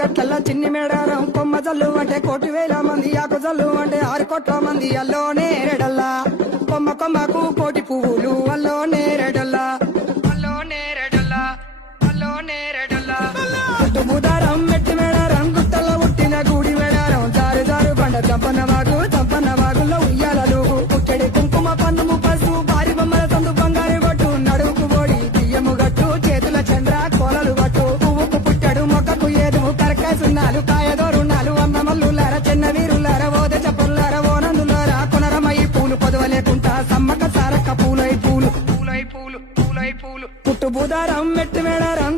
గట్ల చిన్ని మేడారం కొమ్మ జల్లు అంటే 1,000,000 మంది ఆకు జల్లు అంటే 6 కోట్ల మంది అల్లో నేరేడల్లా కొమ్మ కొమ్మకు కోటి పువ్వులు అల్లో నేరేడల్లా అల్లో నేరేడల్లా అల్లో నేరేడల్లా బుధారం మెట్టి మేడారం గుట్టలో పుట్టిన గుడి మేడారం జారు జారు బండ చంపన్న వాగుల్లో ఉయ్యాలలు పుట్టడి కుంకుమ పన్నుము పసు భారీ బొమ్మల తందు బంగారు గొట్టు నడువుకు బోడి బియ్యము గట్టు చేతుల చంద్ర కోలలు గట్టు పువ్వుకు పుట్టడు మొక్కకు ఏదు కరకాసున్నాలు కాయదోరున్నాలు అమ్మ మల్లులార చిన్న వీరులార ఓద చపల్లార ఓనందులార కొనరమయ్యి పూలు పొదవలేకుంటా సమ్మక సారక్క పూలై పూలు పుట్టు బుధారం మెట్టి మేడారం